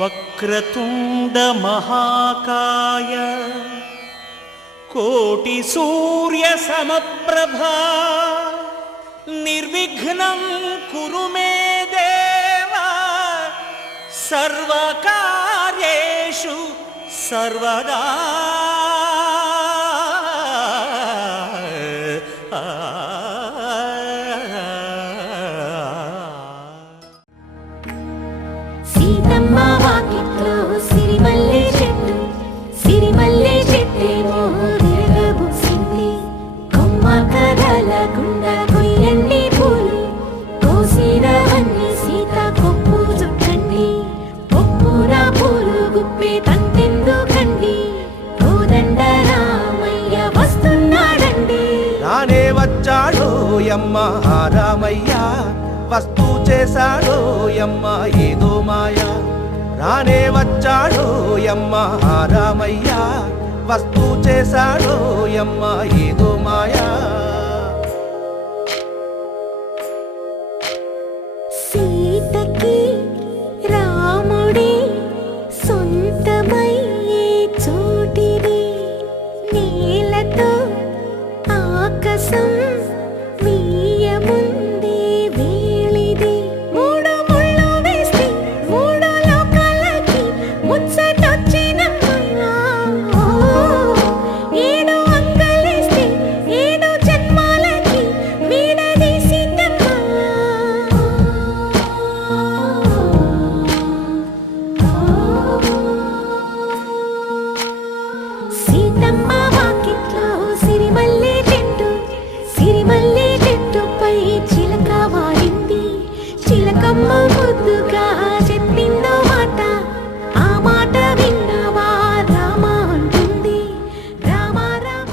వక్రతుండ మహాకాయ కోటి సూర్య సమప్రభా నిర్విఘ్నం కురు మే దేవా సర్వకార్యేషు సర్వదా. సీతమ్మ వాకిట్లో సిరిమల్లె చెట్టు, సిరిమల్లె చెట్టేమో తిరగబూసింది. కొమ్మ కదలకుండా కొయ్యండి పూలు, కోసిరవన్నీ సీత కొప్పు చుట్టండి. కొప్పున పూలు గుప్పే తంతెందుకండి, కోదండ రామయ్య వస్తున్నాడండి. రానే వచ్చాడో యమ్మ రామయ్య, వస్తూ చేశాడో యమ్మ ఏదో మాయా. రానే వచ్చాడో యమ్మ రామయ్య, వస్తూ చేశాడో యమ్మ ఏదో మాయా. సీతకి రాముడే సొంతమయ్యే చోటిది, నేలతో ఆకాశం వీయముందే వేళిది. మూడు ముళ్ళు వేస్తే మూడు లోకాలకి ముచ్చటొచ్చినమ్మా. ఏడు అంగలేస్తే ఏడు జన్మాలకి వీడదీసిందమ్మా. సీతమ్మ వాకిట్లో సిరిమల్లె చెట్టు, సిరిమల్లె చెట్టుపై చిలక వాడింది. చిలకమ్మ ముద్దుగా చెప్పిందో మాట, ఆ మాట విన్నవా రామ అంటుంది. రామ రామ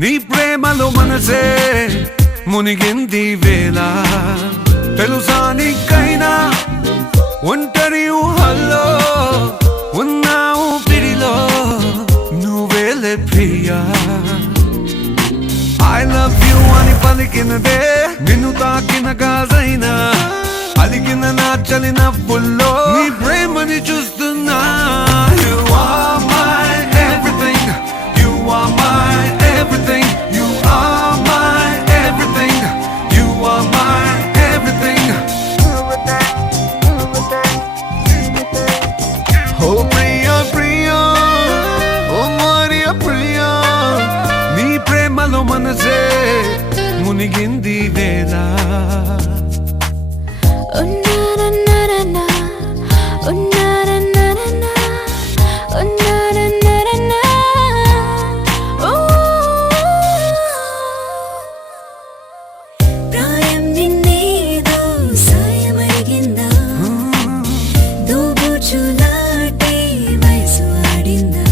నీ ప్రేమలో మనసే మునిగింది వేళ. తెలుసా నీకైనా ఒంటరి ఊహల్లో ఉన్నావు పిడిలో నువ్వేలే ప్రియా. ఐ లవ్ యూ అని పలికినదే నిన్ను తాకిన గాజైనా, అలిగిన నా చలిన పుల్లో నీ ప్రేమని చూస్తున్నా. You are my everything, you are my everything, you are my everything, you are my everything. Oh Priya Priya, oh Maria Priya, నీ ప్రేమలో మనసే మునిగింది వేళ. ఉన్నారన్నారన్నా, ఉన్నారన్నారన్నా, ఉన్నారన్నారన్నా. ఓ ప్రాయం నిన్నేదో సాయమడిగిందా, దూబుచులాటే వయసు ఆడిందా.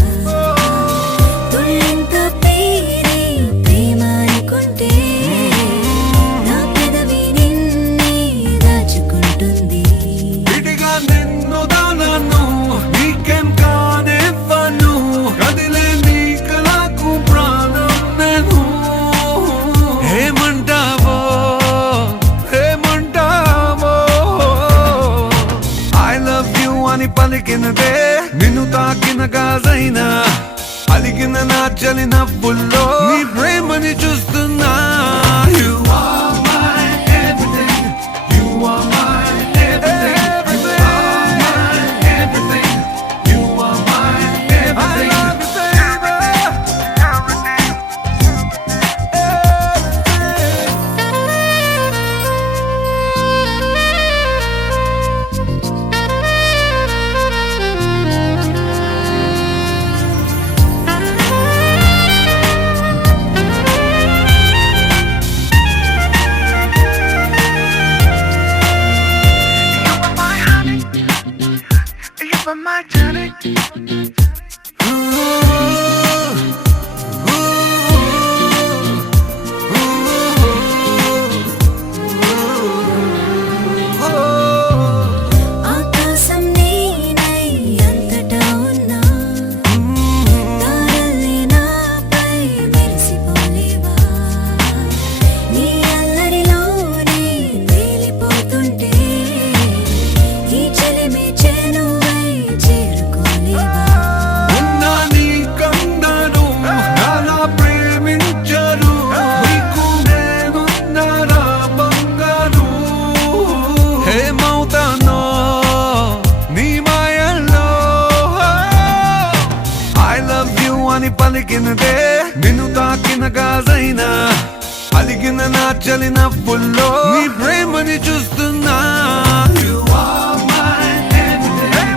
తుళ్ళెంత పేరే ప్రేమ అనుకుంటే నా పెదవి నిన్నే దాచుకుంటుంది. విడిగా నిన్ను దానను నీకేం కానివ్వను, కదిలే నీ కళకు ప్రాణం నేను. ఏమంటావో ఏమంటావో, ఐ లవ్ యూ అని పలికినదే నిన్ను తాకిన గాజైనా, అలిగిన నా చలిన పుల్లో నీ ప్రేమని చూస్తున్నా. You are my everything, you are my everything, you are my everything, you are my everything. I love you, baby. Everything. చలి నవ్వుల్లో నీ ప్రేమని చూస్తున్నా You are my everything.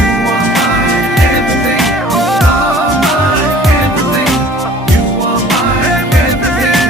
You are my everything. You are my everything. You are my everything.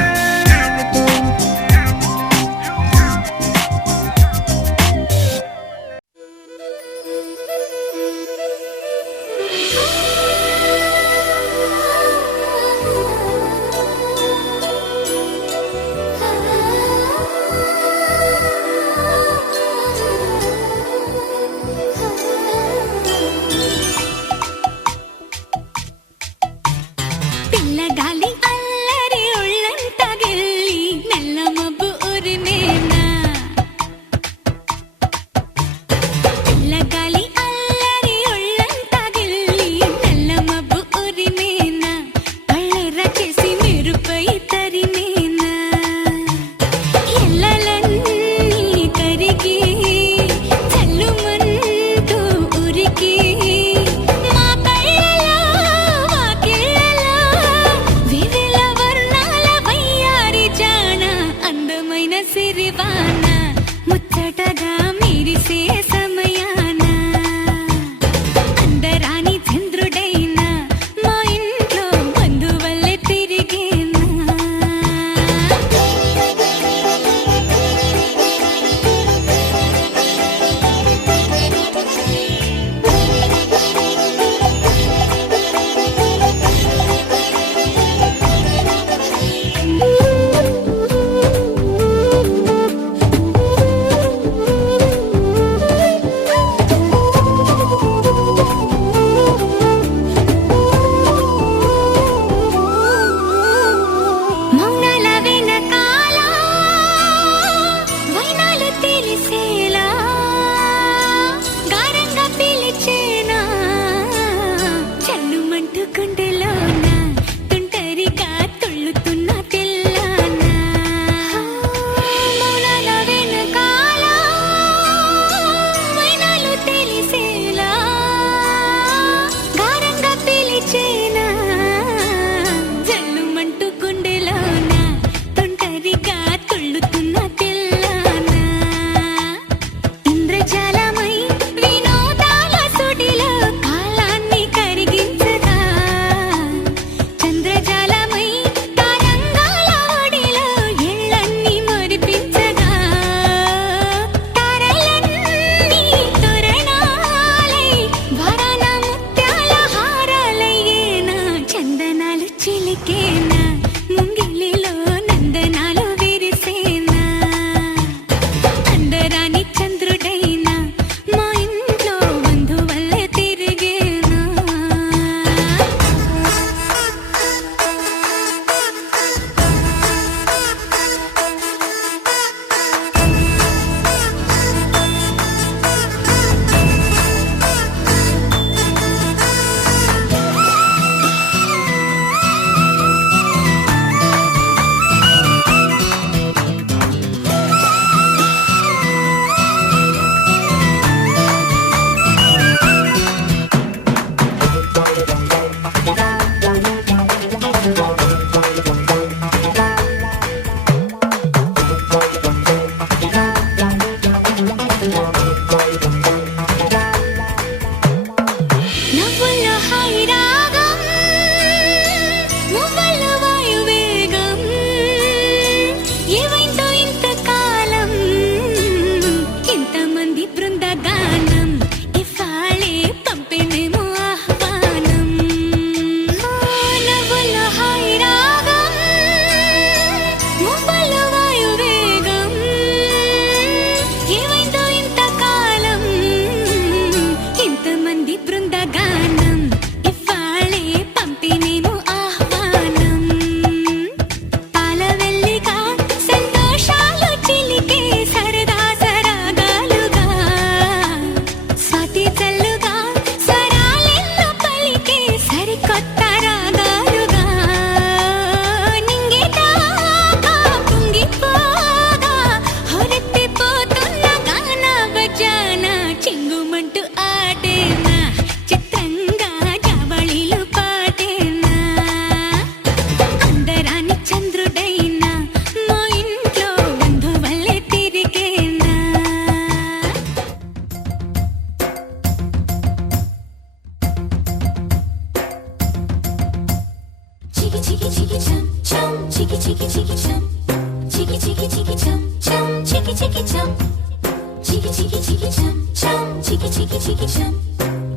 chum, chiki chiki chiki chum, chum, chiki chiki chum, chiki chiki chiki chum, chum, chiki chiki chiki chum,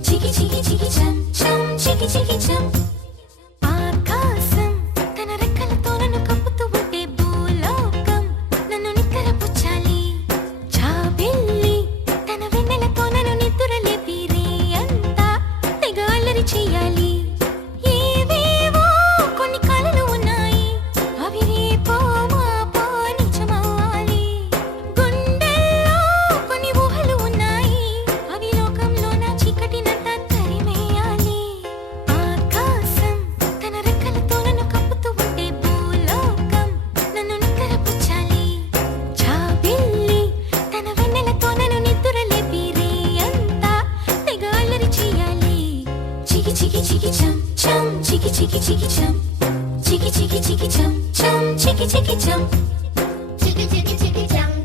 chiki chiki chiki chum, chum, chiki chiki chum. ఆకాశం తన రెక్కలతో నన్ను కప్పుతూ ఉంటే భూలోకం నన్ను నిక్కరపుచ్చాలి. జాబిల్లి తన వెన్నెలతో నన్ను నిద్రలేపి రేయంతా తెగ అల్లరి చెయ్యాలి. ఏవేవో కొన్ని కలలు ఉన్నాయి, అవి రేపో మాపో నిజమవ్వాలి. గుండెల్లో కొన్ని ఊహలు ఉన్నాయి, అవి లోకంలో నా చీకటినంతా తరిమేయాలి. ఆకాశం తన రెక్కలతో నన్ను కప్పుతూ ఉంటే భూలోకం నన్ను నిక్కరపుచ్చాలి. జాబిల్లి తన వెన్నెలతో నన్ను నిద్రలేపి రేయంతా తెగ అల్లరి చెయ్యాలి. చికి చికి చికి చం చం, చికి చికి చికి చం, చికి చికి చికి చం చం, చికి చికి చం, Chiki chiki chiki chum